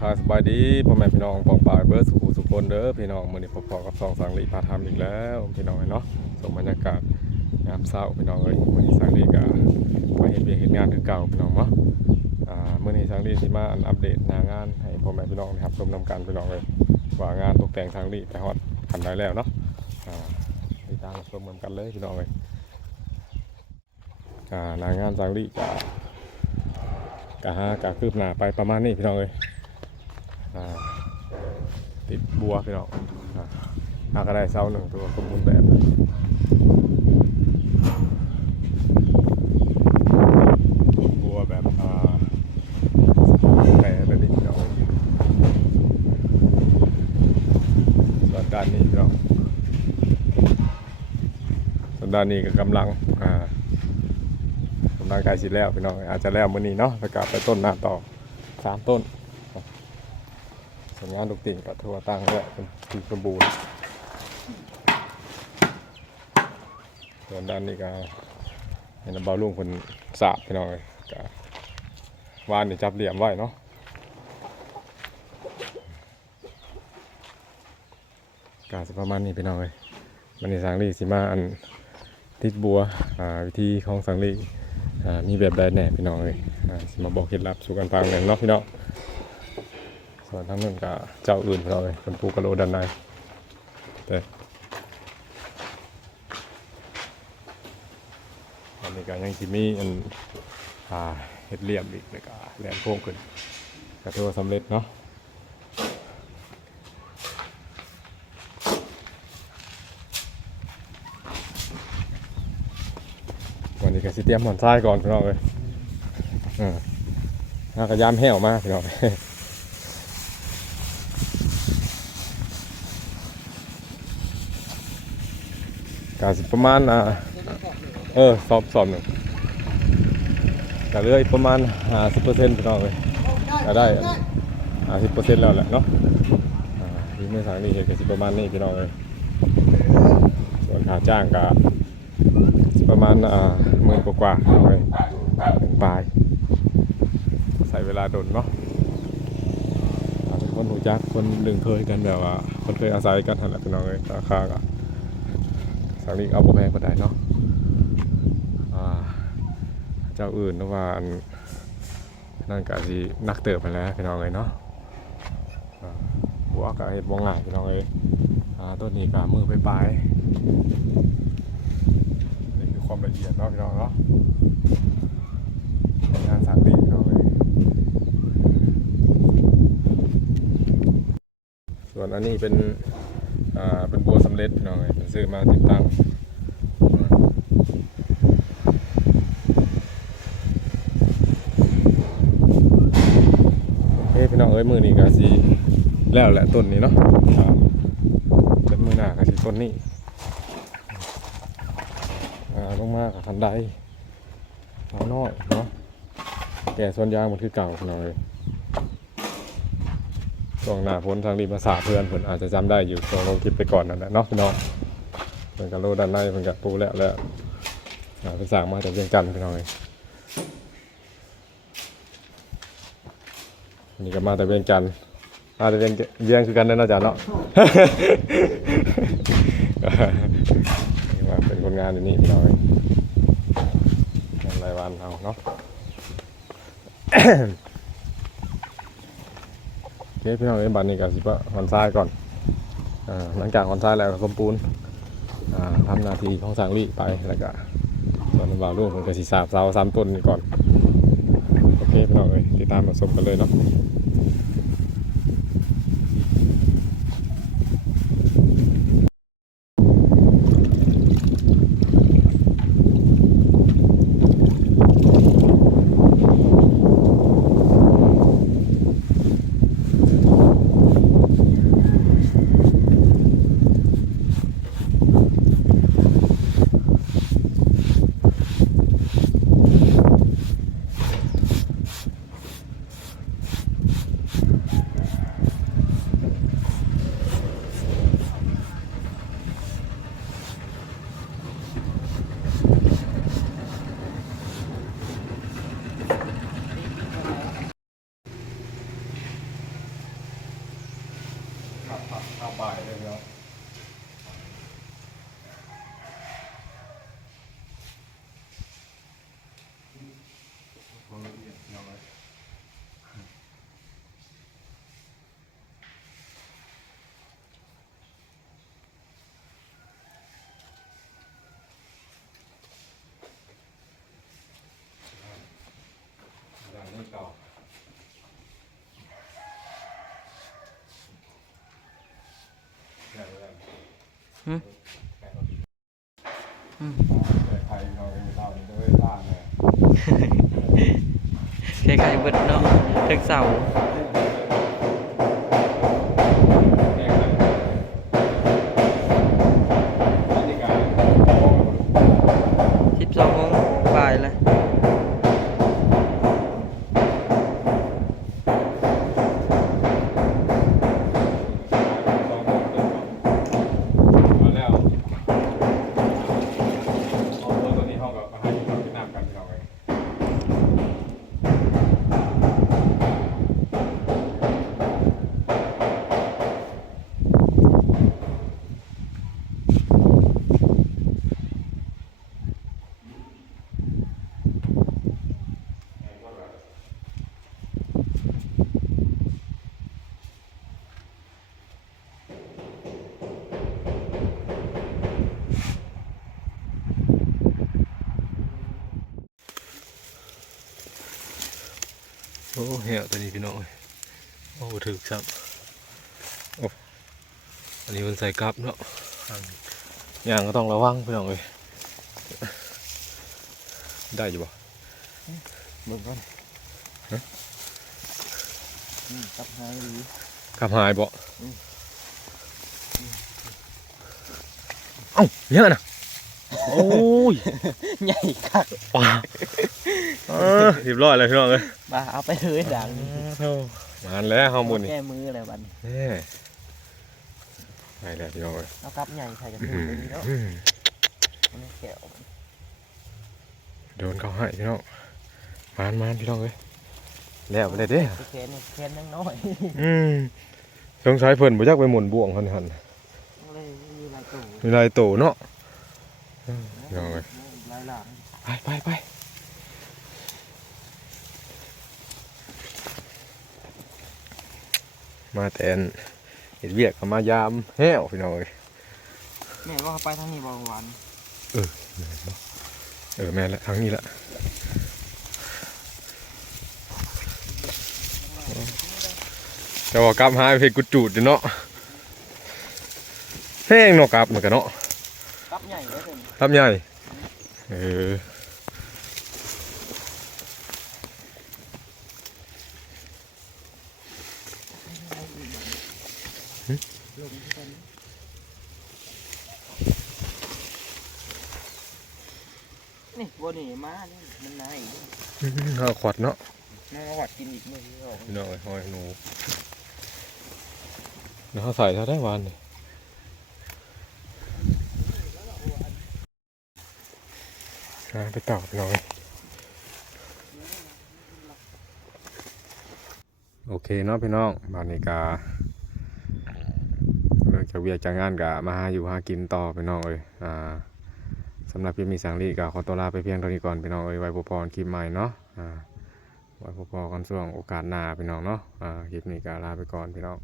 สบายดีพ่อแม่พี่น้องปองปายเบิร์ดสุขคนเด้อพี่น้องมื้อนี้พอๆกับ2สังลีพาทำอีกแล้วพี่น้องเนาะส่งบรรยากาศยามเช้าพี่น้องมื้อนี้สังลีก็มาเฮ็ดเวียกเฮ็ดงานคือเก่าพี่น้องเนาะมื้อนี้สังลีสิมาอัปเดตหน้างานให้พ่อแม่พี่น้องนะครับชมนำกันพี่น้องว่างานตกแต่งสังลีไปฮอดคันใดแล้วเนาะติดตามชมกันเลยพี่น้องหน้างานสังลีกะคืบหน้าไปประมาณนี้พี่น้องติดบัวพี่น้องก็ได้เสาหนึ่งตัวสมบูรณ์แบบบัวแบบแปรแบบนี้พี่น้องส่วนด้านนี้พี่น้องส่วนด้านนี้ก็กำลังใกล้สิแล้วพี่น้องอาจจะแล้วมื้อนี้เนาะแล้วก็ไปต้นหน้าต่อ3ต้นสัญญาณลูกติ่งกับทั่วตั้งและเป็นที่สมบูรณ์ส่วนด้านนี้ก็เห็นเบาลุงคนสาบพี่น้องก็วานนี่จับเหลี่ยมไว้เนาะกาสิประมาณนี้พี่น้องมันในสังลีสิมาอันติดบัววิธีของสังลีมีแบบใดแน่พี่น้องสิมาบอกเคล็ดลับสู่กันฟังกันเนาะพี่น้องส่วนทั้งนั้นกับเจ้าอื่นพี่น้องคนปลูกกะโหลด้านในแต่อันนี้ก็ยังสิมีอันเฮ็ดเหลี่ยมอีกแล้วก็แหลมโค้งขึ้นก็ถือว่าสำเร็จเนาะวันนี้ก็สิเตรียมหมอนทรายก่อนพี่น้องน่ากระยำแห้วมากพี่น้องกาสิประมาณสอบหนึ่งก็เหลืออีกประมาณ50%พี่น้องก็ได้50%แล้วแหละเนาะที่ไม่สั่งนี่เห็นก็สิประมาณนี้พี่น้องส่วนค่าจ้างก็ประมาณ10,000 กว่าพี่น้องปลายใส่เวลาดนเนาะเป็นคนหูจักคนดึงเคยกันแบบว่าคนเคยอาศัยกันหันแหละพี่น้องราคาก็สังลีเอาบ่แพงก็ได้เนาะเจ้าอื่นนะว่านั่นก็สินักเติบไปแล้วพี่น้องเนาะบัวก็เห็ดบ่ง่ายพี่น้องต้นนี้ก็มือไปปลายนี่คือความละเอียดเนาะพี่น้องเนาะงานสังลีพี่น้องส่วนอันนี้เป็นบัวสำเร็จพี่น้องเป็นซื้อมาติดตั้งพี่น้องมือนี้ก็สิแล้วแหละต้นนี้เนาะเป็นมือหน้าก็สิต้นนี้ลงมากับคันไดเอาน้อยเนาะแก่ส่วนยางมันคือเก่าพี่น้องช่วงหน้าฝนทางรีบมาสาเพื่อนอาจจะจำได้อยู่ช่วงลงคลิปไปก่อนนั่นแหละเนาะพี่น้องเป็นกะโหลด้านในเป็นกะปูแล้วเป็นสร้างมาจากเวียงจันทร์พี่น้องนี่ก็มาแต่เวียงจันทร์มาแต่เวียงคือกันนั่นนะจ๊ะเนาะนี่ว่าเป็นคนงานอยู่นี่พี่น้องรายวันเอาเนาะโอเคพี่น้องบันนี้ก็สิบหอนทรายก่อนหลังจากหอนทรายแล้วก็สมปูนทำหน้าที่ของสังลีไปแล้วก็ส่วนบ่าวลูกผมก็สิสาบเสา3 ต้นก่อนโอเคพี่น้องติดตามมาชมกันเลยเนาะ ข้าวไปเลยเนาะอย่างนี้ต่อไทยเราเองเราไม่ได้ล่าเลย แค่ไก่เบิดเนาะถึกเสา12 โมงบ่ายเลยโอ้เหี้ยตัวนี้พี่น้องโอ้ถึกครับโอ้อันนี้มันใส่กลับเนาะอย่างก็ต้องระวังพี่น้องเลยได้อยู่บ่ เบิ่งก่อนกับหายหรือ ขับหายบ่เอ้าเนี่ยน่ะโอ้ย ใหญ่คัก ป่าเรียบร้อยเลยพี่น้องเลย มาเอาไปเลยด่าง มาแล้วข้อมูลนี่ แก้มืออะไรบัดนี้ นี่ไปแล้วพี่น้องเลย เอากับใหญ่ใส่กระสุนไปดีแล้วมันแก้ว โดนเขาให้พี่น้องมานพี่น้องเลยแล้วไปเลยเด้ แคนยังน้อย สงสัยเพิ่นบ่จักไปหมุนบ่วงหัน เลยมีลายตู่ มีลายโตเนาะพี่น้องเลย ลายหลัง ไปมาแทนเห็ดเวียกกับมายามแห้วพี่น้องเลย แม่ว่าเขาไปทางนี้บ่วัน แม่นละทางนี้ละจะว่ากลับหาเพชรกุดจูดอยู่เนาะแห้งเนาะกลับเหมือนกันเนาะ กับใหญ่เลยเป็น กลับใหญ่นี่บัวนี่มาเนี่ยมันนาย เอาขวดเนาะ น้องเอาวัดกินอีกมื้อที่สอง พี่น้องหอยหนูแล้วเขาใส่เท่าได้วันนี่ไปต่อพี่น้องโอเคเนาะพี่น้องบานนี้กาเลิกจากเวียกจากงานกะมาหาอยู่หากินต่อพี่น้องเลยสำหรับพี่มีสังลีกะขอตัวลาไปเพียงเท่านี้ก่อนพี่น้องเอ้ยไว้พบกันคลิปใหม่เนาะไว้พบกันช่วงโอกาสหน้าพี่น้องเนาะคลิปนี้กะลาไปก่อนพี่น้อง